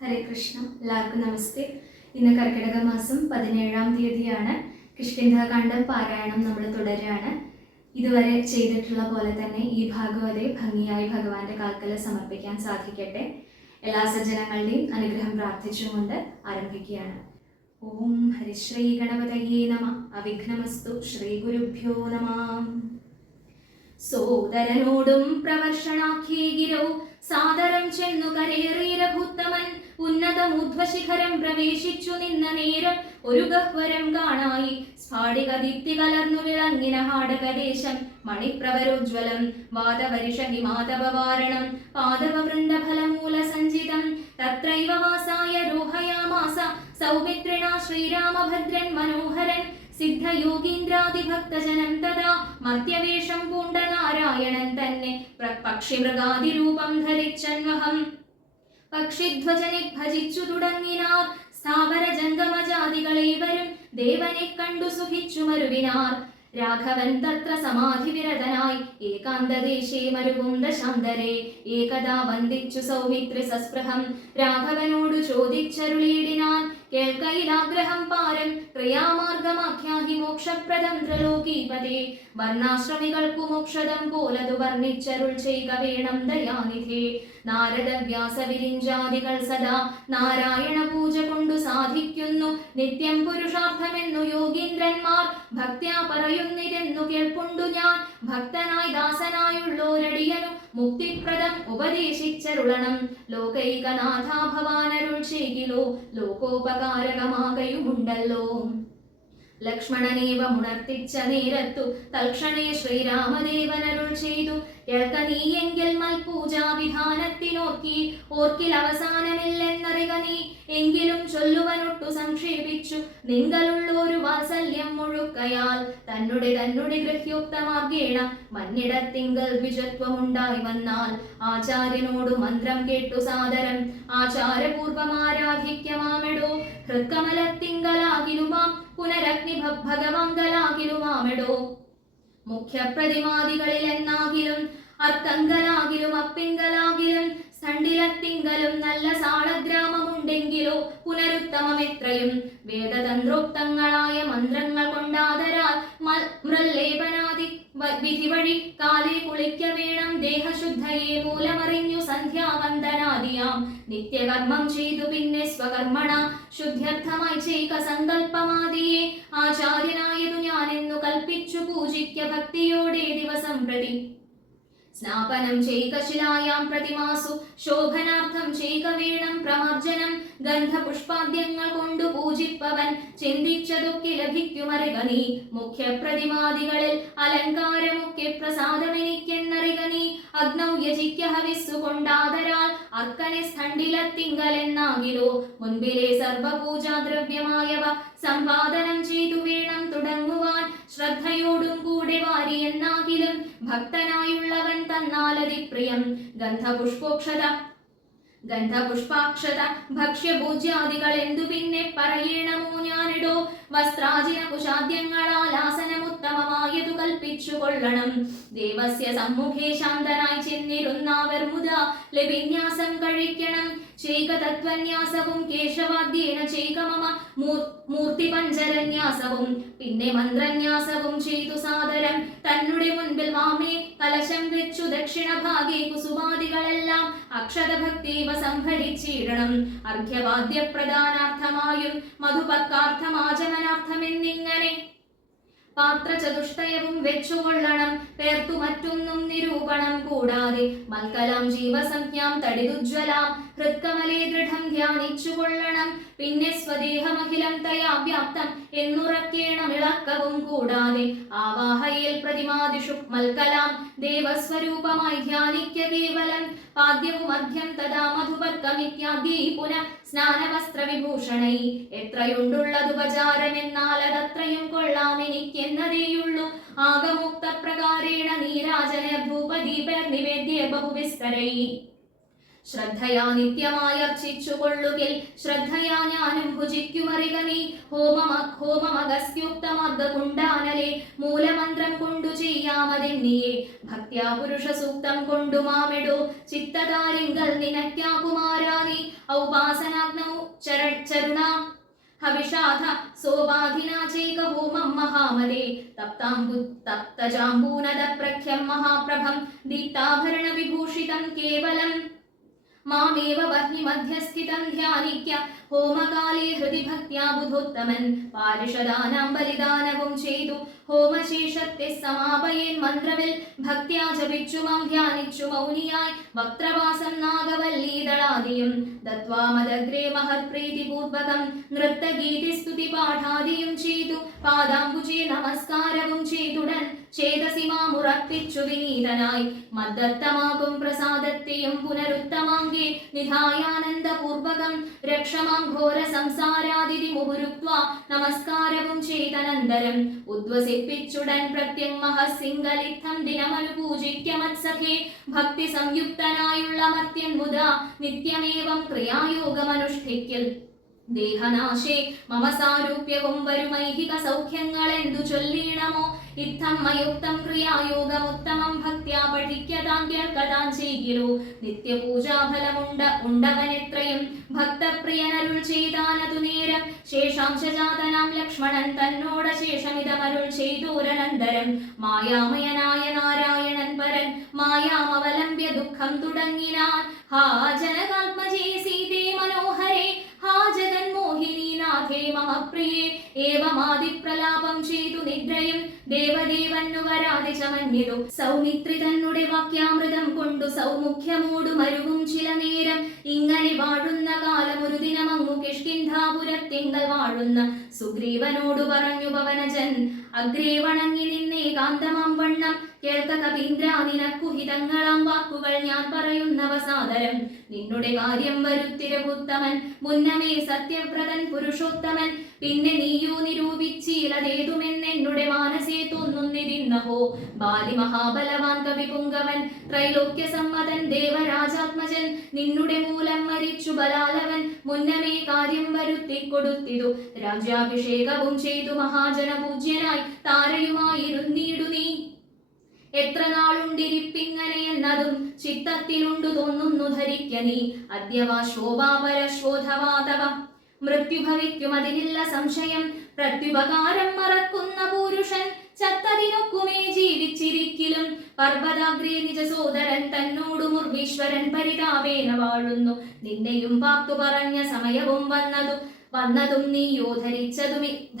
ഹരേ കൃഷ്ണ. എല്ലാവർക്കും നമസ്തേ. ഇന്ന് കർക്കിടക മാസം 17-ാം തീയതിയാണ്. കിഷ്കിന്ധാകാന്ഡം പാരായണം നമ്മൾ തുടരുകയാണ്. ഇതുവരെ ചെയ്തിട്ടുള്ള പോലെ തന്നെ ഈ ഭാഗവതെ ഭംഗിയായി ഭഗവാന്റെ കാൽക്കൽ സമർപ്പിക്കാൻ സാധിക്കട്ടെ. എല്ലാ സജ്ജനങ്ങളുടെയും അനുഗ്രഹം പ്രാർത്ഥിച്ചുകൊണ്ട് ആരംഭിക്കുകയാണ്. ഓം ഹരിശ്രീ ഗണപതയേ നമ. അവിഘ്നമസ്തു. ശ്രീ ഗുരുഭ്യോ നമ. സോദരനോടും പ്രവർഷണാഖ്യേ ഗിരൗ സാദരം ചെന്നു കരേറിരഭൂത്തമൻ ഉന്നതമൂർധ്വശിഖരം പ്രവേശിച്ചു നിന്ന നേരം ഒരു ഗഹ്വരം കാണായി. സ്ഫാടിക ദീപ്തി കലർന്നു വിളങ്ങിന ഹാടകദേശം മണിപ്രവരോജ്വലം വാതവരിഷ ഹിമാതപവാരണം പാദവവൃന്ദഫലമൂല സഞ്ചിതം തത്രൈവ വാസായ രോഹയാമാസ സൗമിത്രിണാ ശ്രീരാമഭദ്രൻ മനോഹരൻ സിദ്ധയോഗീന്ദ്രാദിഭക്തജനം തഥാ മധ്യവേഷം പൂണ്ട നാരായണൻ തന്നെ പക്ഷിമൃഗാദിരൂപം ധരിച്ചന്വഹം പക്ഷിധ്വജനെ ഭജിച്ചു തുടങ്ങിനാർ. സ്ഥാവര ജംഗമജാതികളേവരും ദേവനെ കണ്ടു സുഖിച്ചു മരുവിനാർ. രാഘവൻ തത്ര സമാധിവിരതനായി ഏകാന്തദേശേ മരുവും ദശാന്തരേ ഏകദാ വന്ദിച്ചു സൗമിത്രി സസ്പൃഹം രാഘവനോടു ചോദിച്ചരുളീടിനാൻ. കേൾക്കയിലാഗ്രഹം പാരം ക്രിയാമാർഗമാഖ്യാഹി മോക്ഷപ്രദം ത്രലോകീപതേ വർണ്ണാശ്രമികൾക്കു മോക്ഷദം പോലതു വർണ്ണിച്ചരുൾ ചെയ്ക വേണം ദയാനിധേ. നാരദ വ്യാസ വിരിഞ്ചാദികൾ സദാ നാരായണ പൂജ കൊണ്ടു സാധിക്കുന്നു നിത്യം പുരുഷാർത്ഥമെന്നു യോഗീന്ദ്രന്മാർ ഭക്ത്യാ പറയുന്നിതെന്നു കേൾക്കൊണ്ടു ഞാൻ. ഭക്തനായി ദാസനായുള്ളോരടിയനു മുക്തിപ്രദം ഉപദേശിച്ചരുളണം. ലോകൈകനാഥാ ഭവാനരുൾ ചെയ്കിലോ ലോകോപകാരകമാകയുമുണ്ടല്ലോ. ലക്ഷ്മണനേവമുണർത്തിച്ച നേരത്തു തൽക്ഷണേ ശ്രീരാമദേവനരുൾ ചെയ്തു. കേൾക്ക നീയെങ്കിൽ മൽപൂജാവിധാനത്തിനോർക്കി ഓർക്കിൽ അവസാനമില്ലെന്നറിക നീ. എങ്കിലും ചൊല്ലുവനൊട്ടു സംക്ഷേപിച്ചു നിങ്കലുള്ളൊരു വാത്സല്യം മുഴുക്കയാൽ തന്നുടെ ഗൃഹ്യോക്തമാർഗേണ മന്നിടത്തിങ്കൽ ദ്വിജത്വമുണ്ടായി വന്നാൽ ആചാര്യനോടു മന്ത്രം കേട്ടു സാദരം ആചാരപൂർവമാരാധിക്കമാമെടോ. ഹൃത്കമലത്തിങ്കലാകിലുമാം പുനരഗ്നി ഭഗവങ്കലാകിലുമാമെടോ. മുഖ്യപ്രതിമാദികളിലെന്നാകിലും അർക്കങ്കലാകിലും അപ്പിങ്കലാകിലും സണ്ടിലത്തിങ്കലും നല്ല സാളഗ്രാമമുണ്ടെങ്കിലോ പുനരുത്തമമെത്രയും. വേദതന്ത്രോക്തങ്ങളായ മന്ത്രങ്ങൾ കൊണ്ടാദരാൽ മൃല്ലേപനാദി വിധി വഴി കാലേ കുളിക്ക വേണം. ദേഹശുദ്ധയെ മൂലമറിഞ്ഞു സന്ധ്യാവന്ദനാദിയാം നിത്യകർമ്മം ചെയ്തു പിന്നെ സ്വകർമ്മണ ശുദ്ധ്യർത്ഥമായി ചെയ്ക സങ്കല്പമാദിയെ. ആചാര്യനായതു ഞാനെന്നു കൽപ്പിച്ചു പൂജിക്ക ഭക്തിയോടെ ദിവസം പ്രതി. സ്നാപനം ചെയ്ക ശിലായാം പ്രതിമാസു ശോഭനാർത്ഥം ചെയ്ക വേണം പ്രമാർജനം. ഗന്ധപുഷ്പാദ്യങ്ങൾ കൊണ്ടു പൂജിപ്പവൻ ചിന്തിച്ചതൊക്കെ ലഭിക്കുമറിക നീ. മുഖ്യപ്രതിമാദികളിൽ അലങ്കാരമൊക്കെ പ്രസാദമെനിക്കെന്നറിക നീ. അഗ്നൗ യജിക്ക ഹവിസ്സു കൊണ്ടാദരാൽ അർക്കനെ സ്ഥണ്ടിലത്തിങ്കലെന്നാകിലോ. മുൻപിലെ സർവപൂജാദ്രവ്യമായവ സമ്പാദനം ചെയ്തു വേണം തുടങ്ങുവാൻ. ശ്രദ്ധയോടും കൂടെ വാരി എന്നാകിലും ഭക്തനായുള്ളവൻ തന്നാലതിപ്രിയം. ഗന്ധപുഷ്പാക്ഷത ഭക്ഷ്യഭോജ്യാദികൾ എന്തു പിന്നെ പറയണമോ ഞാനിടോ. വസ്ത്രാജിന കുശാദ്യങ്ങളാൽ ആസനമുത്തമമായതു കൽപ്പിച്ചു കൊള്ളണം. ദേവസ്യ സമ്മുഖേ ശാന്തനായി ചെന്നിരുന്നാവർ മുതാ ലഭിന്യാസം കഴിക്കണം. ചെയ്ക തത്വന്യാസവും കേശവാദ്യേന ചെയ്ക മമ മൂർത്തി പഞ്ചരന്യാസവും. പിന്നെ മന്ത്രന്യാസവും ചെയ്തു സാദരം തന്നുടെ മുൻപിൽ മാമേ കലശം വെച്ചു ദക്ഷിണഭാഗേ കുസുമാദികളെല്ലാം അക്ഷതഭക്തീവ സംഭരിച്ചിടണം. അർഘ്യവാദ്യപ്രദാനാർത്ഥമായും മധുപർക്കാർത്ഥമാചമനാർത്ഥമെന്നിങ്ങനെ പാത്രചതുഷ്ടയവും വെച്ചുകൊള്ളണം. പേർത്തു മറ്റൊന്നും നിരൂപണം കൂടാതെ മൽക്കലം ജീവസംജ്ഞാം തടിതുജ്വലാം ഹൃത്കമലേ ദൃഢം ധ്യാനിച്ചു കൊള്ളണം. പിന്നെ സ്വദേഹമഖിലം തയാ വ്യാപ്തം എന്നുറക്കേണം ഇളക്കവും കൂടാതെ. ആവാഹയിൽ പ്രതിമാദിഷു മൽക്കലാം ദേവസ്വരൂപമായി ധ്യാനിക്ക കേവലം. പാദ്യവും മധ്യം തഥാ മധുവർക്കമിത്യാദ്യൈ പുനഃ സ്നാനവസ്ത്രവിഭൂഷണൈ. എത്രയുണ്ടുള്ളതുപചാരമെന്നാൽ അതത്രയും കൊള്ളാമെനിക്കെന്നതേയുള്ളൂ. ആഗമുക്ത പ്രകാരേണ നീരാജന ധൂപദീപർ നിവേദ്യ ബഹുവിസ്തരൈ. ശ്രദ്ധയാ നിത്യമായി അർച്ചിച്ചുകൊള്ളുകിൽ ശ്രദ്ധയാ ഞാനും ഭുജിക്കുമറിക നീ ഹോമമഗസ്ത്യുക്തമർദ്ദകുണ്ടാനലെ മൂലമന്ത്രം കൊണ്ടു ചെയ്യാമതെന്നിയെ ഭക്ത്യാ പുരുഷ സൂക്തം കൊണ്ടു മാമെടു ചിത്തതാരിങ്കൽ നിനക്യാ കുമാരാ നീ ഔപാസനാഗ്നൗ ചരുണ ഹവിഷാധ സോപാധിനാ ചൈക ഹോമം മഹാമതേ തപ്തജാംബൂനദ പ്രഖ്യം മഹാപ്രഭം ദീപ്താഭരണ വിഭൂഷിതം കേവലം മാമേവ ബഹ്നി മധ്യസ്ഥിതം ധ്യാനിക്ക ഹോമകാലേ ഹൃദി ഭക്ത്യാ ബുധോത്തമൻ പാരിഷദാനാം ബലിദാനവും ചെയ്തു ഹോമശേഷത്തെ സമാപയേൻ മന്ത്രവിൽ ഭക്ത്യാ ജപിച്ചു മാം ധ്യാനിച്ചു മൗനിയായി വക്രവാസം നാഗവല്ലീദളാദിയും ദത്വാമദഗ്രേ മഹത്പ്രീതിപൂർവകം നൃത്തഗീതി സ്തുതി പാഠാദിയും ചെയ്തു പാദാംബുജേ നമസ്കാരവും ചെയ്തുടൻ ചേതസി മാമുറപ്പിച്ചു വിനീതനായി മദ്ദത്തമാകും പ്രസാദത്തെയും പുനരുത്തമാങ്കേ നിധായാനന്ദപൂർവകം രക്ഷമാം ഘോര സംസാരാദിതി മുഹുരുക്വാ നമസ്കാരവും ചെയ്തനന്തരം ഉദ്വസിപ്പിച്ചുടൻ പ്രത്യം മഹസിംഗലിത്തം ദിനമനുപൂജിക്ക മത്സഖേ ഭക്തി സംയുക്തനായുള്ള മത്യൻ മുദാ നിത്യമേവം ക്രിയായോഗമനുഷ്ഠിക്കൽ ദേഹനാശേ മമ സാരൂപ്യവും വരുമൈഹിക സൗഖ്യങ്ങളെന്തു ചൊല്ലീണമോ ഇത്തം മയുക്തം ക്രിയായോഗമുത്തമം ഭക്ത്യാ പഠിക്കതാൻ കേൾക്കതാൻ ചെയ്യിലോ നിത്യപൂജാഫലമുണ്ടവനെത്രയും ഭക്തപ്രിയനരുൾ ചെയ്താനതു നേരം ശേഷാംശജാതനാം ലക്ഷ്മണൻ തന്നോട ശേഷമിതമരുൾ ചെയ്തോരനന്തരം മായാമയനായ നാരായണൻ പരൻ മായാമവലംബ്യ ദുഃഖം തുടങ്ങിനാൻ ഹാ ജനകാത്മജേ സീതേ മനോഹരേ ഹാ ജഗന്മോഹിനീനാഥേ മമ പ്രിയേ ഏവമാദിപ്രലാപം ചെയ്തു നിദ്രയും ദേവദേവന്നു വരാതെ ചമഞ്ഞിതു സൗമിത്രി തന്നുടെ വാക്യാമൃതം കൊണ്ടു സൗമുഖ്യമോടു മരുവും ചില നേരം ഇങ്ങനെ വാഴുന്ന കാലം ഒരു ദിനമങ്ങു കിഷ്കിന്ധാപുരത്തിങ്കൽ വാഴുന്ന സുഗ്രീവനോടു പറഞ്ഞു പവനജൻ അഗ്രേ വണങ്ങി നിന്നേ കാന്തമാം വണ്ണം കേൾക്ക കവീന്ദ്ര നിനക്കു ഹിതങ്ങളാം വാക്കുകൾ ഞാൻ പറയുന്നവ സാദരം നിന്നുടെ കാര്യം വരുത്തിരകുത്തമൻ മുന്നമേ സത്യവ്രതൻ പുരുഷോത്തമൻ പിന്നെ നീയു നിരൂപിച്ചീലതേതുമെന്നെന്നുടെ മാനസേ തോന്നുന്നിതിന്നഹോ ബാലി മഹാബലവാൻ കവിപുങ്കവൻ ത്രൈലോക്യ സമ്മതൻ ദേവരാജാത്മജൻ നിന്നുടെ മൂലം മരിച്ചു ബലാലവൻ മുന്നമേ കാര്യം വരുത്തിക്കൊടുത്തിതു രാജ്യാഭിഷേകവും ചെയ്തു മഹാജനപൂജ്യനായി താരയുമായിരുന്നീടു നീ എത്ര നാളുണ്ടിരിപ്പിങ്ങനെ എന്നതും ചിത്തത്തിലുണ്ടു തോന്നുന്നു ധരിക്ക നീ അദ്യവാ ശോഭാപരശോധവാതവ മൃത്യു ഭവിക്കും അതിനില്ല സംശയം പ്രത്യുപകാരം മറക്കുന്ന പുരുഷൻ ചത്തതിനൊക്കുമേ ജീവിച്ചിരിക്കിലും പർവ്വതാഗ്രേ നിജ സോദരൻ തന്നോടു മുർവീശ്വരൻ പരിതാപേന വാഴുന്നു നിന്നെയും പാർത്തു പറഞ്ഞ സമയവും വന്നതും നീയോ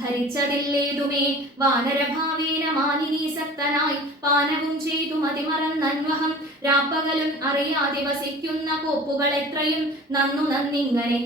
ധരിച്ചതില്ലേതുമേ വാനരഭാവേന മാനിനീസക്തനായി പാനവും ചെയ്തു മതിമറന്നന്വഹം രാപ്പകലും അറിയാതെ വസിക്കുന്ന കോപ്പുകൾ എത്രയും നന്നിങ്ങനെ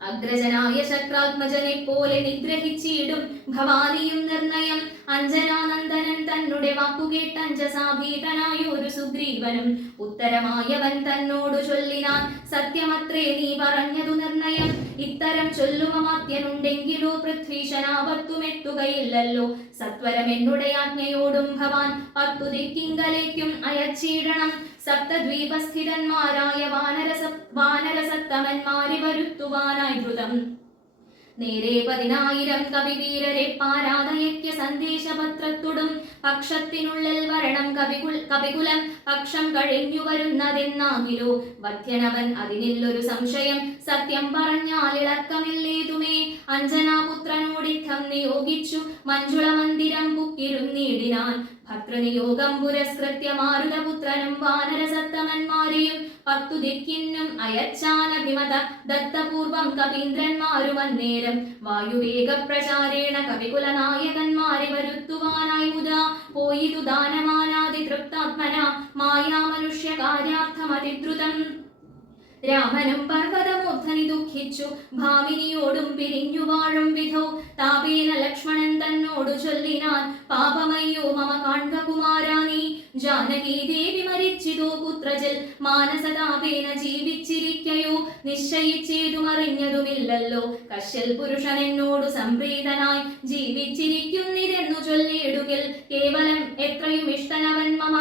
അഗ്രജനായ ശക്രാത്മജനെ പോലെ നിഗ്രഹിച്ചിടും ഭവാനിയും നിർണയം അഞ്ജനാനന്ദനൻ തന്നുടെ വാക്കുകേട്ടഞ്ജസാഭീതനായൊരു സുഗ്രീവനും ഉത്തരമായവൻ തന്നോടു ചൊല്ലിനാൻ സത്യമത്രേ നീ പറഞ്ഞതു നിർണയം ഇത്തരം ചൊല്ലുമമാത്യനുണ്ടെങ്കിലോ പൃഥ്വീശനാപത്തുമെത്തുകയില്ലല്ലോ സത്വരം എന്നുടെ ആജ്ഞയോടും ഭവാൻ 10 ദിക്കിങ്കലേക്കും അയച്ചിടണം സപ്തദ്വീപസ്ഥിതന്മാരായ വാനരസത്തമന്മാരെ വരുത്തുവാനായി ധൃതം നേരെ 10,000 കവിവീരരെ പാരാതയയ്ക്ക സന്ദേശപത്രത്തോടും പക്ഷത്തിനുള്ളിൽ വരണം കവികുലം പക്ഷം കഴിഞ്ഞു വരുന്നതെന്നാകിലോ വധ്യനവൻ അതിനില്ലൊരു സംശയം സത്യം പറഞ്ഞാലിളക്കമില്ലേതുമേ അഞ്ജനാപുത്രനോടിത്തം നിയോഗിച്ചു മഞ്ജുള മന്ദിരം പുക്കിരുന്നീടിനാൻ ഭർത്തൃനിയോഗം പുരസ്കൃത്യ മാരുതപുത്രനും വാനരസത്തമന്മാരെയും 10 ദിക്കിന്നും അയച്ചാനഭിമത ദത്തപൂർവം കവീന്ദ്രന്മാരും അന്നേരം വായുവേഗ പ്രചാരേണ കവികുലനായകന്മാരെ വരുത്തുവാനായി മുതാ പോയിതു ദാനമാനാതി തൃപ്താത്മന മായാമനുഷ്യ കാര്യാർത്ഥമതിദ്രുതം രാമനും പർവ്വതമൂർധനി ദുഃഖിച്ചു ഭാമിനിയോടും പിരിഞ്ഞു വാഴും വിധോ താപേന ലക്ഷ്മണൻ തന്നോടു ചൊല്ലിനാൻ പാപമയ്യോ മമ കാൺക കുമാരാ നീ ജാനകി ദേവി മരിച്ചിതോ പുത്രജൽ മാനസതാപേന ജീവിച്ചിരിക്കയോ നിശ്ചയിച്ചേതുമറിഞ്ഞതുമില്ലല്ലോ കശ്യൽ പുരുഷൻ എന്നോടു സംപ്രീതനായി ജീവിച്ചിരിക്കുന്നിതെന്നു ചൊല്ലിയിടുകിൽ കേവലം എത്രയും ഇഷ്ടനവൻ മമ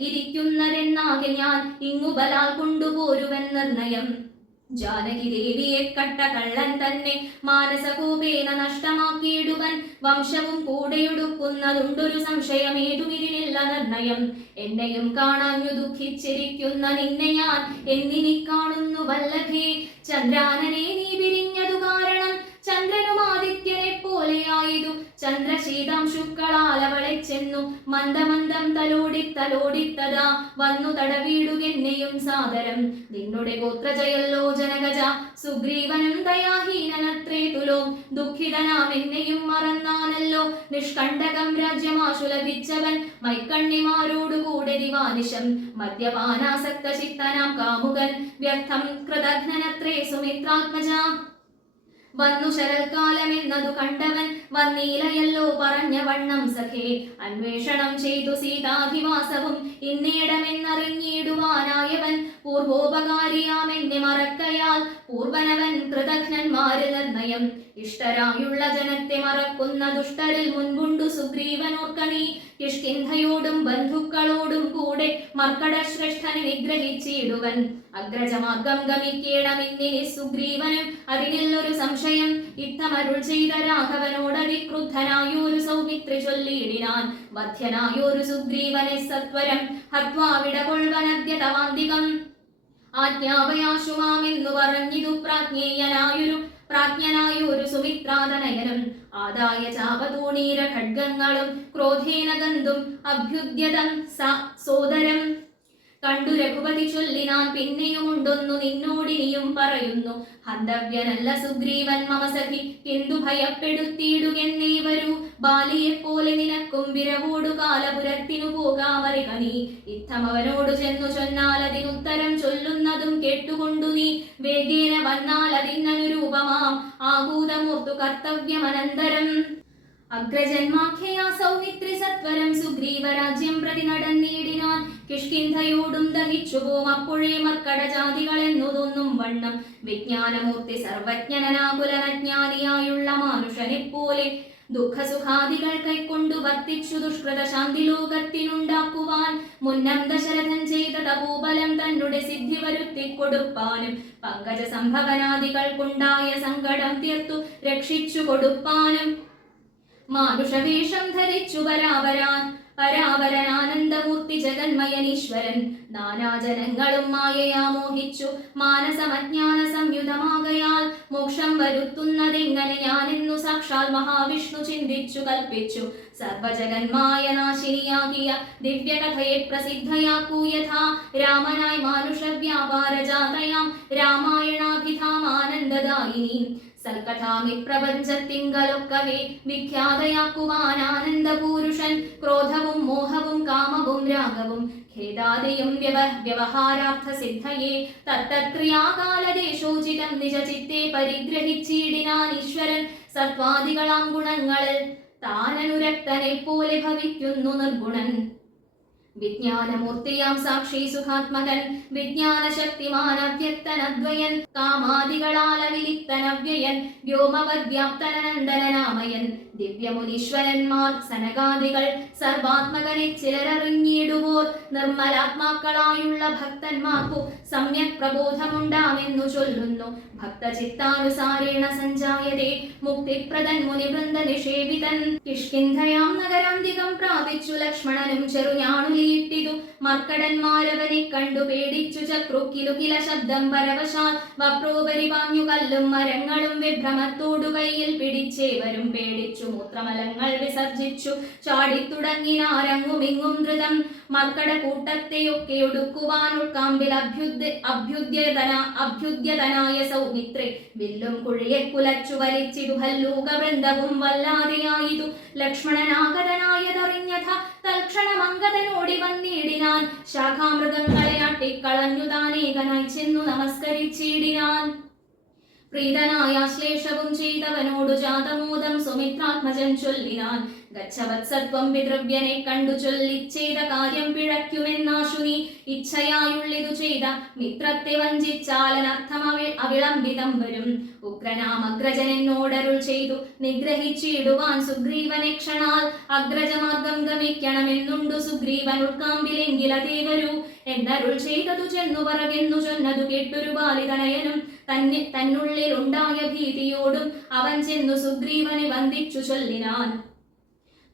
ഇരിക്കുന്നതെന്നാകെ ഞാൻ ഇങ്ങു ബലാൽ കൊണ്ടുപോരുവൻ നിർണയം. ജാനകി ദേവിയെ കട്ട കള്ളൻ തന്നെ മാനസകോപേന നഷ്ടമാക്കിയിടുവൻ. വംശവും കൂടെയൊടുക്കുന്നതുണ്ടൊരു സംശയമേതുമിതിനില്ല നിർണയം. എന്നെയും കാണാഞ്ഞു ദുഃഖിച്ചിരിക്കുന്ന നിന്നെ ഞാൻ എന്നിനി കാണുന്നു വല്ലഭേ. ചന്ദ്രാനനെ നീ പിരിഞ്ഞതു കാരണം ചന്ദ്രനും ആദിത്യനെ പോലെയായതു. ചന്ദ്രശീതാംശുക്കളാൽ അവളെ ചെന്നു മന്ദമന്ദം തലോടിത്തതാ വന്നു തടവീടുകെന്നെയും സാദരം. നിന്നുടെ ഗോത്രജയല്ലോ ജനകജ, സുഗ്രീവനും ദയാഹീനനത്രേ തുലോം. ദുഃഖിതനാം എന്നെയും മറന്നാനല്ലോ നിഷ്കണ്ടകം രാജ്യമാശു ലഭിച്ചവൻ. മൈക്കണ്ണിമാരോടുകൂടെ ദിവാനിശം മദ്യപാനാസക്ത ചിത്തനാം കാമുകൻ. വ്യർത്ഥം കൃതഘ്നനത്രേ സുമിത്രാത്മജ. വന്നു ശരൽക്കാലമെന്നതു കണ്ടവൻ വന്നീലയല്ലോ പറഞ്ഞ വണ്ണം സഖേ. അന്വേഷണം ചെയ്തു സീതാധിവാസവും ഇന്നേടമെന്നറിഞ്ഞിടുവാനായവൻ. പൂർവോപകാരിയാമെന്നെ മറക്കയാൽ പൂർവനവൻ കൃതഘ്നന്മാരിൽ നിർണയം. ഇഷ്ടരായുള്ള ജനത്തെ മറക്കുന്ന ദുഷ്ടരിൽ മുൻപുണ്ടു സുഗ്രീവനോർക്കണീ. കിഷ്കിന്ധയോടും ബന്ധുക്കളോടും കൂടെ മർക്കടശ്രേഷ്ഠനെ നിഗ്രഹിച്ചിടുവൻ. അഗ്രജമാർഗം ഗമിക്കേണമിന്നിനി സുഗ്രീവനും അതിലൊരു സംശയം. ഇത്തമരുൾ ചെയ്ത രാഘവനോടതിക്രുദ്ധനായൊരു സൗമിത്രി ചൊല്ലിയിടിനാൻ. വധ്യനായൊരു സുഗ്രീവനെ സത്വരം ഹത്വാവിടകൊൾവനദ്യ തവാന്തികം. ആജ്ഞാപയാശുമാമെന്നു പറഞ്ഞിതു പ്രാജ്ഞനായൊരു സുമിത്രാതനയനും. ആദായ ചാപതൂണീര ഖഡ്ഗങ്ങളും ക്രോധേന ഗന്ധും അഭ്യുദ്യതം സോദരം. കണ്ടു രഘുപതി ചൊല്ലിനാൻ പിന്നെയുമുണ്ടൊന്നു നിന്നോടിനിയും പറയുന്നു. ഹന്തവ്യനല്ല സുഗ്രീവൻ മമ സഖി, എന്തു ഭയപ്പെടുത്തിയിടുകെന്നേ വരൂ. ബാലിയെപ്പോലെ നിനക്കും വിരവോടു കാലപുരത്തിനു പോകാമറിക നീ. ഇത്തമവനോടു ചെന്നു ചൊന്നാൽ അതിനുത്തരം ചൊല്ലുന്നതും കേട്ടുകൊണ്ടു നീ. വേഗേന വന്നാൽ അതിനനുരൂപമാം ആകൂതമൂർത്തു കർത്തവ്യമനന്തരം. അഗ്രജന്മാഖ്യയാ സൗമിത്രി സത്വരം സുഗ്രീവരാജ്യം പ്രതി നടന്നിടിനാൻ. കിഷ്കിന്ധയോടും ദഹിച്ചുപോം അപ്പോഴേ മർക്കടജാതികളെന്നതൊന്നും വണ്ണം. വിജ്ഞാനമൂർത്തി സർവജ്ഞനാകുലനജ്ഞാനിയായുള്ള മാനുഷനെ പോലെ ദുഃഖസുഖാദികൾ കൈക്കൊണ്ടു വർത്തിച്ചു ദുഷ്കൃത ശാന്തി ലോകത്തിനുണ്ടാക്കുവാൻ. മുന്നം ദശരഥൻ ചെയ്ത തപോബലം തന്നുടെ സിദ്ധി വരുത്തിക്കൊടുപ്പാനും പങ്കജ സംഭവനാദികൾക്കുണ്ടായ സങ്കടം തീർത്തു രക്ഷിച്ചു കൊടുപ്പാനും. മാനുഷവേഷം ധരിച്ചു പരാവരനാനന്ദമൂർത്തി ജഗന്മയനീശ്വരൻ. നാനാജനങ്ങളും മായയാ മോഹിച്ചു മാനസമജ്ഞാന സംയുതമാകയാൽ. മോക്ഷം വരുത്തുന്നതെങ്ങനെ ഞാനെന്നു സാക്ഷാൽ മഹാവിഷ്ണു ചിന്തിച്ചു കൽപ്പിച്ചു. സർവജഗന്മായ നാശിനിയാകിയ ദിവ്യകഥയെ പ്രസിദ്ധയാക്കൂ യഥാ. രാമനായി മാനുഷ വ്യാപാരജാതയാം രാമായണാഭിധാമാനന്ദദായിനി. സൽക്കഥാമി പ്രപഞ്ചത്തിങ്കലൊക്കവേ വിഖ്യാതയാക്കുവാൻ ആനന്ദപൂരുഷൻ. ക്രോധവും മോഹവും കാമവും രാഗവും ഖേദാദിയും വ്യവഹാരാർത്ഥ സിദ്ധയെ തത്തക്രിയാകാലദേശോചിതം നിജചിത്തെ പരിഗ്രഹിച്ചിടിനാൻ ഈശ്വരൻ. സത്വാദികളാം ഗുണങ്ങളിൽ താനനുരക്തനെ പോലെ ഭവിക്കുന്നു നിർഗുണൻ. വിജ്ഞാനമൂർത്തിയാം സാക്ഷി സുഖാത്മകൻ വിജ്ഞാനശക്തിമാനവ്യക്തനദ്വയൻ. കാമാദികളാലവിലിപ്തനവ്യയൻ വ്യോമവദ്വ്യാപ്തനനന്ദനനാമയൻ. ദിവ്യമുനീശ്വരന്മാർ സനകാദികൾ സർവാത്മകനെ ചിലരറിഞ്ഞിടുവോർ. നിർമ്മലാത്മാക്കളായുള്ള ഭക്തന്മാർക്കു സമ്യക് പ്രബോധമുണ്ടാമെന്നു ചൊല്ലുന്നു. ഭക്തചിത്താനുസാരേണ സഞ്ജായതേ മുക്തിപ്രദൻ മുനിവൃന്ദ നിഷേവിതൻ. കിഷ്കിന്ധയാം നഗരാന്തികം പ്രാപിച്ചു ലക്ഷ്മണനും ചെറുഞാണുലിയിട്ടിതു. മർക്കടന്മാരവനെ കണ്ടു പേടിച്ചു ചക്രുക്കിലുകില ശബ്ദം പരവശാൽ. വപ്രോപരി പാഞ്ഞു കല്ലും മരങ്ങളും വിഭ്രമത്തോടു കയ്യിൽ പിടിച്ചേവരും പേടിച്ചു മൂത്രമലങ്ങൾ വിസർജിച്ചു ചാടിത്തുടങ്ങിനാരങ്ങുമിങ്ങും ധൃതം. മർക്കട കൂട്ടത്തെയൊക്കെ ഒടുക്കുവാൻ ഉൾക്കാമ്പിൽ അഭ്യുദ്യതനായ സൗമിത്രേ. വില്ലും കുഴിയെ കുലച്ചു വലിച്ചിതു ഭല്ലൂകവൃന്ദവും വല്ലാതെയായിതു. ലക്ഷ്മണനാഗതനായതറിഞ്ഞഥ തൽക്ഷണമംഗതനോടി വന്നിടിനാൻ. ശാഖാമൃഗങ്ങളെ അട്ടിക്കളഞ്ഞു താനേകനായി ചെന്നു നമസ്കരിച്ചിടിനാൻ. പ്രീതനായ ശ്ലേഷവും ചെയ്തവനോടു ജാതമോദം സുമിത്രാത്മജൻ ചൊല്ലിനാൻ. ഗച്ഛവത്സത്വം പിതൃവ്യനെ കണ്ടു ചൊല്ലിച്ചെയ്ത കാര്യം പിഴയ്ക്കുമെന്നാശു നീ ഇച്ഛയായുള്ളിതു ചെയ്ത മിത്രത്തെ വഞ്ചിച്ചാലനർത്ഥം അവിളംബിതം വരും. ഉഗ്രനാമഗ്രജനെന്നോടരുൾ ചെയ്തു നിഗ്രഹിച്ചിടുവാൻ സുഗ്രീവനെ ക്ഷണാൽ അഗ്രജമാർഗം ഗമിക്കണമെന്നുണ്ടു സുഗ്രീവൻ ഉൾക്കാമ്പിലെങ്കിലതേ വരൂ എന്നരുൾ ചെയ്തതു ചെന്നു പറകെന്നു ചൊന്നതു കേട്ടൊരു ബാലിതനയനും തന്നുള്ളിൽ ഉണ്ടായ ഭീതിയോടും അവൻ ചെന്നു സുഗ്രീവനെ വന്ദിച്ചു ചൊല്ലിനാൻ.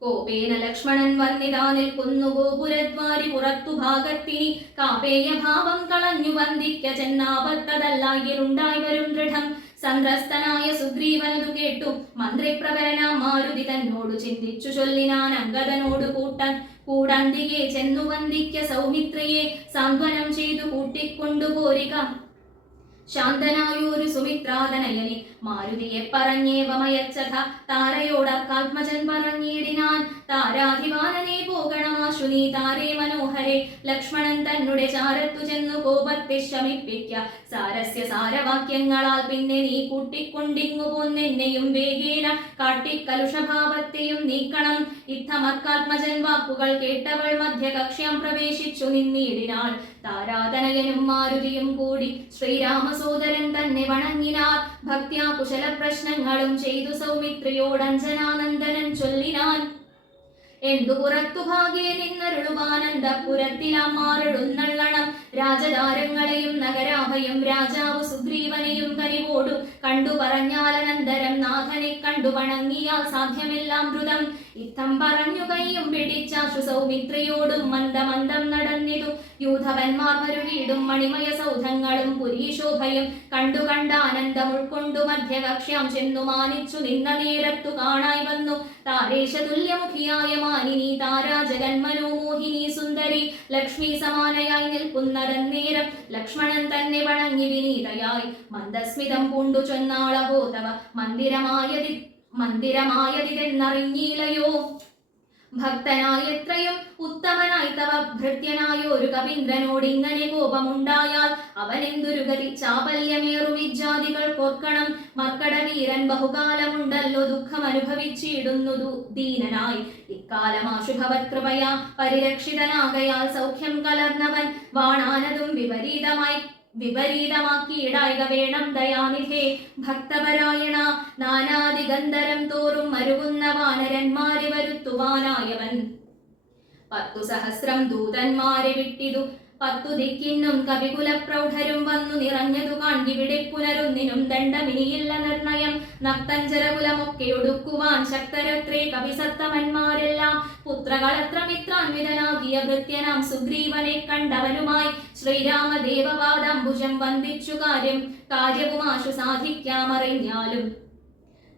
കോപേന ലക്ഷ്മണൻ വന്നിതാ നിൽക്കുന്നു ഗോപുരദ്വാരി പുറത്തു ഭാഗത്തിനി കാപേയ ഭാവം കളഞ്ഞു വന്ദിക്ക ചെന്നാപത്തതല്ലായിരുണ്ടായി വരും ദൃഢം. സന്ത്രസ്തനായ സുഗ്രീവനതു കേട്ടു മന്ത്രിപ്രവരനാം മാരുതി തന്നോടു ചിന്തിച്ചു ചൊല്ലിനാൻ അംഗദനോട് കൂടന്തികെ ചെന്നു വന്ദിക്ക സൗമിത്രിയെ സാന്ത്വനം ചെയ്തു കൂട്ടിക്കൊണ്ടുപോരിക. ശാന്തനായൊരു സുമിത്രാതനയനെ മാരുതിയെ പറഞ്ഞേവമയച്ചഥ താരയോടർക്കാത്മജൻ പറഞ്ഞിടിനാൻ. താരാധിവാനനെ പോകണമാശു നീ താരേ മനോഹരെ ലക്ഷ്മണൻ തന്നെ ചാരത്തു ചെന്നു കോപത്തെ ശമിപ്പിക്ക. സാരസ്യ സാരവാക്യങ്ങളാൽ പിന്നെ നീ കൂട്ടിക്കൊണ്ടിങ്ങു പോന്നെന്നെയും വേഗേന കാട്ടിക്കലുഷഭാവത്തെയും നീക്കണം. ഇത്തമർക്കാത്മജൻ വാക്കുകൾ കേട്ടവൾ മധ്യകക്ഷ്യാം പ്രവേശിച്ചു നിന്നിടിനാൾ. താരാതനയനും മാരുതിയും കൂടി ശ്രീരാമസോദരൻ തന്നെ വണങ്ങിനാർ. ഭക്ത്യാ കുശല പ്രശ്നങ്ങളും ചെയ്തു സൗമിത്രിയോടഞ്ജനാനന്ദനൻ ചൊല്ലിനാൻ. എന്തു പുറത്തു ഭാഗേ നിന്നരുളുവാനന്ദപുരത്തിലാമാറെഴുന്നള്ളണം. രാജധാരങ്ങളെയും നഗരാഭയം രാജാവു സുഗ്രീവനെയും കനിവോടു കണ്ടു പറഞ്ഞാലനന്തരം നാഥനെ കണ്ടു വണങ്ങിയാൽ സാധ്യമെല്ലാം ദ്രുതം. ഇത്തം പറഞ്ഞു കൈയും പിടിച്ചാശു സൗമിത്രിയോടും മന്ദമന്ദം നടന്നിതു. യൂഥവന്മാർ മരുവീടും മണിമയ സൗധങ്ങളും പുരീശോഭയും കണ്ടു കണ്ട ആനന്ദം ഉൾക്കൊണ്ടു മധ്യകക്ഷ്യാം ചെന്നു മാനിച്ചു നിന്ന നേരത്തു കാണായി വന്നു താരേശ തുല്യമുഖിയായ മാനിനി താരാ ജഗന്മനോമോഹിനി സുന്ദരി ലക്ഷ്മി സമാനയായി നിൽക്കുന്നതന്നേരം ലക്ഷ്മണൻ തന്നെ വണങ്ങി വിനീതയായി മന്ദസ്മിതം പൂണ്ടു ചൊന്നാളഹോ തവ മന്ദിരമായതിതെന്നറിഞ്ഞീലയോ. ഭക്തനായെത്രയും ഉത്തമനായി തവ ഭൃത്യനായ ഒരു കവീന്ദ്രനോടിങ്ങനെ കോപമുണ്ടായാൽ അവനെന്തൊരു ഗതി ചാപല്യമേറുമിജ്ജാതികൾ കോർക്കണം. മർക്കടവീരൻ ബഹുകാലമുണ്ടല്ലോ ദുഃഖം അനുഭവിച്ചിടുന്നു ദീനനായി. ഇക്കാലമാശുഭവത് കൃപയാ പരിരക്ഷിതനാകയാൽ സൗഖ്യം കലർന്നവൻ വാണാനതും വിപരീതമാക്കിയിടായിക വേണം ദയാനിധേ. ഭക്തപരായണ നാനാദിഗന്ധരം തോറും മരുവുന്ന വാനരന്മാരെ വരുത്തുവാനായവൻ 10 സഹസ്രം ദൂതന്മാരെ വിട്ടിതു. 10 ദിക്കിന്നും കവികുല പ്രൗഢരും വന്നു നിറഞ്ഞതു കാൺകിവിടെ പുനരൊന്നിനും ദണ്ഡമിനിയില്ല നിർണയം. നക്തഞ്ചരകുലമൊക്കെ ഒടുക്കുവാൻ ശക്തരത്രേ കവിസത്തമന്മാരെല്ലാം. പുത്രകളത്ര മിത്രാൻവിതനാകിയ ഭൃത്യനാം സുഗ്രീവനെ കണ്ടവനുമായി ശ്രീരാമദേവപാദംബുജം വന്ദിച്ചു കാര്യവുമാശു സാധിക്കാമറിഞ്ഞാലും.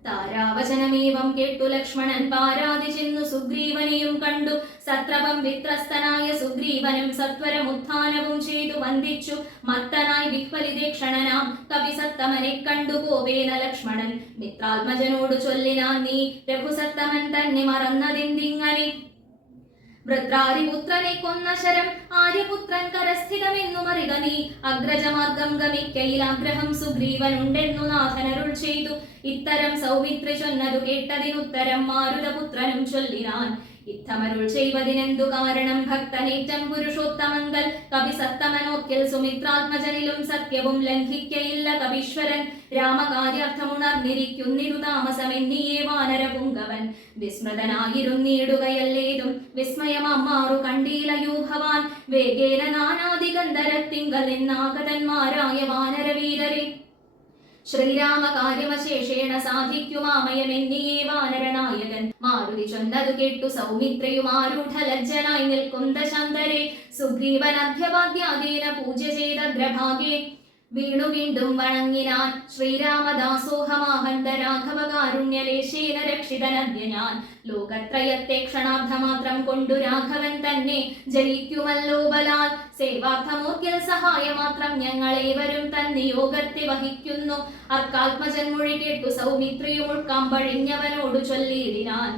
താരാവചനമേവം കേട്ടു ലക്ഷ്മണൻ പാരാതി ചെന്നു സുഗ്രീവനെയും കണ്ടു. സത്രപം വിത്രസ്തനായ സുഗ്രീവനും സത്വരമുത്ഥാനവും ചെയ്തു വന്ദിച്ചു. മത്തനായി വിഹ്വലിതേക്ഷണനാം കവിസത്തമനെ കണ്ടു കോപേന ലക്ഷ്മണൻ മിത്രാത്മജനോട് ചൊല്ലിനാൻ നീ രഘുസത്തമൻ തന്നെ മറന്നതെന്തിങ്ങനെ. വൃത്രാരിപുത്രനെ കൊന്ന ശരം ആര്യപുത്രൻ കരസ്ഥിതമെന്നു മറിക നീ. അഗ്രജമാർഗം ഗമിക്കയിലാഗ്രഹം സുഗ്രീവനുണ്ടെന്നു നാഥനരുൾ ചെയ്തു. ഇത്തരം സൗമിത്രി ചൊന്നതു കേട്ടതിനുത്തരം മാരുതപുത്രനും ചൊല്ലിനാൻ. ഇത്തമരുൾ ചെയ്വതിനെന്തു കാരണം ഭക്തനേറ്റം പുരുഷോത്തമങ്കൽ കവിസത്തമനോക്കിൽ സുമിത്രാത്മജനിലും സത്യവും ലംഘിക്കയില്ല കവീശ്വരൻ. രാമകാര്യാർത്ഥമുണർന്നിരിക്കുന്നിതു താമസമെന്നിയേ വാനരപുങ്കവൻ. വിസ്മൃതനായിരുന്നിടുകയല്ലേതും വിസ്മയമാറു കണ്ടീലയോ ഭവാൻ. വേഗേന നാനാദിഗന്ധരത്തിങ്കൽ നിന്നാഗതന്മാരായ വാനരവീരരെ ശ്രീരാമകാര്യമശേഷേണ സാധിക്കുമാമയമെന്നിയേ വാനരനായകൻ. മാരുതി ചൊന്നതു കേട്ടു സൗമിത്രയുമാരൂഢ ലജ്ജനായി നിൽക്കുന്ന ശാന്തരെ സുഗ്രീവനഭ്യവാദ്യാദേന പൂജ ചെയ്തഗ്രഭാഗേ വീണു വീണ്ടും വണങ്ങിനാൻ. ശ്രീരാമദാസോഹമാഹന്ത രാഘവ കാരുണ്യലേശേന രക്ഷിതനദ്യ ഞാൻ. ലോകത്രയത്തെ ക്ഷണാർദ്ധമാത്രം കൊണ്ടു രാഘവൻ തന്നെ ജയിക്കുമല്ലോ ബലാൽ. സേവാർത്ഥമോർക്കൽ സഹായമാത്രം ഞങ്ങളേവരും തന്നെ യോഗത്തെ വഹിക്കുന്നു. അർക്കാത്മജൻ മൊഴി കേട്ടു സൗമിത്രിയും ഉൾക്കാമ്പഴിഞ്ഞവനോടു ചൊല്ലിയിടിനാൻ.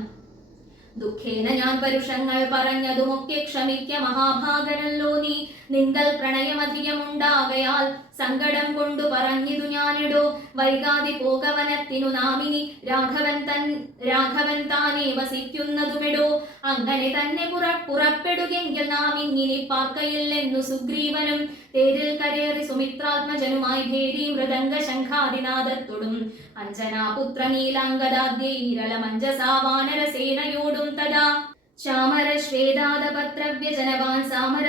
ദുഃഖേന ഞാൻ പരുഷങ്ങൾ പറഞ്ഞതുമൊക്കെ ക്ഷമിക്ക മഹാഭാഗനല്ലോ നീ. നിങ്ങൾ പ്രണയമധികമുണ്ടാകയാൽ സങ്കടം കൊണ്ടു പറഞ്ഞിതു ഞാനിടോ. വൈകാതെ പോകവനത്തിനു നാമിനി രാഘവൻ താനേ വസിക്കുന്നതുമെടോ. അങ്ങനെ തന്നെ പുറപ്പെടുകെങ്കിൽ നാം ഇങ്ങിനി പാർക്കയില്ലെന്നു സുഗ്രീവനും തേരിൽ കരേറി സുമിത്രാത്മജനുമായി ഭേരി മൃദംഗ ശംഖാദിനാദത്തൊടും അഞ്ജനാപുത്ര നീലാംഗദാദ്യൈരള മഞ്ജസാ വാനരസേനയോടും തഥാ ചാമര ശ്വേതാദപത്രവ്യജനവാൻ സാമര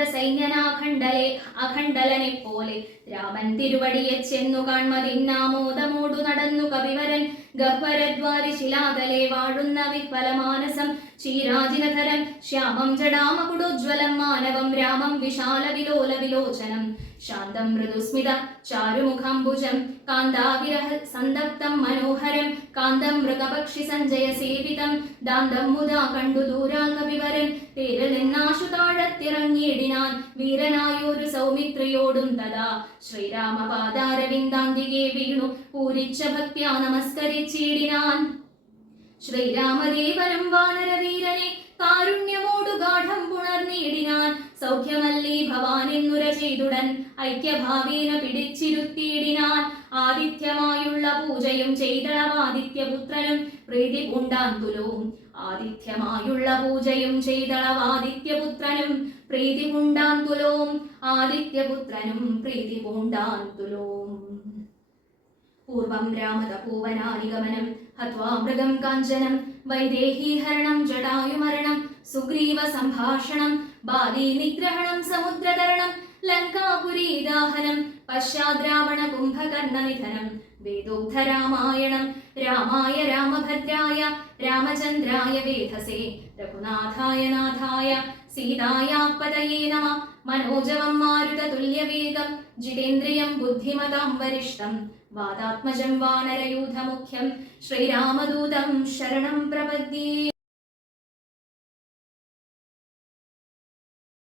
അഖണ്ഡലനെ പോലെ രാമൻ തിരുവടിയെ ചെന്നു കാൺമതിന്നാമോദമോടു നടന്നു കവിവരൻ ഗഹ്വരദ്വാരി ശിലാതലെ വാഴുന്ന വിഹ്വലമാനസം ചീരാജിനധരം ശ്യാമം ജടാമകുടോജ്വലം മാനവം രാമം വിശാല വിലോല വിലോചനം ശാന്തം മൃദുസ്മിത ചാരുമുഖാംബുജം കാന്താവിരഹ സന്തപ്തം മനോഹരം കാന്തം മൃഗപക്ഷി സഞ്ജയ സേവിതം ദാന്തം മുതാ കണ്ടു ദൂരാൽ കവിവരൻ പേരിൽ നിന്നാശു താഴത്തിറങ്ങിയിടിനാൻ വീരനായൊരു സൗമിത്രിയോടും തഥാ ശ്രീരാമപാദാരവിന്ദാന്തികെ വീണു പൂരിച്ച ഭക്ത്യാ നമസ്കരിച്ചിടിനാൻ. ശ്രീരാമദേവനും വാനരവീരനെ കാരുണ്യമോടു ഗാഠം പുണർന്നിടിനാൻ. സൗഖ്യമല്ലീ ഭവാനെന്നുര ചെയ്തുടൻ ഐക്യഭാവേന പിടിച്ചിരുത്തിയിടിനാൻ. ആദിത്യമായുള്ള പൂജയും ചെയ്തളവാദിത്യപുത്രനും പ്രീതി പൂണ്ടാന്തുലോം. ആദിത്യമായുള്ള പൂജയും ചെയ്തളവാദിത്യപുത്രനും പ്രീതി പൂണ്ടാന്തുലോം. ആദിത്യപുത്രനും പ്രീതി പൂണ്ടാന്തുലോം. പൂർവം രാമതപോവനാനിഗമനം ഹത്വാ മൃഗം കാഞ്ചനം വൈദേഹീഹരണം ജടായുമരണം സുഗ്രീവ സംഭാഷണം ബാലീ നിഗ്രഹണം സമുദ്രതരണം ലങ്കാപുരീദാഹനം പശ്ചാദ്രാവണ കുംഭകർണ നിധനം വേദോക്തരാമായണം രാമായ രാമഭദ്രായ രാമചന്ദ്രായ വേധസേ രഘുനാഥായ നാഥായ സീതായാപതയേ നമ. മനോജവം മാരുതതുല്യവേഗം ജിതേന്ദ്രിയം ബുദ്ധിമതാം വരിഷ്ഠം വാദാത്മജം വാനരയൂഥമുഖ്യം ശ്രീരാമദൂതം ശരണം പ്രപദ്യേ.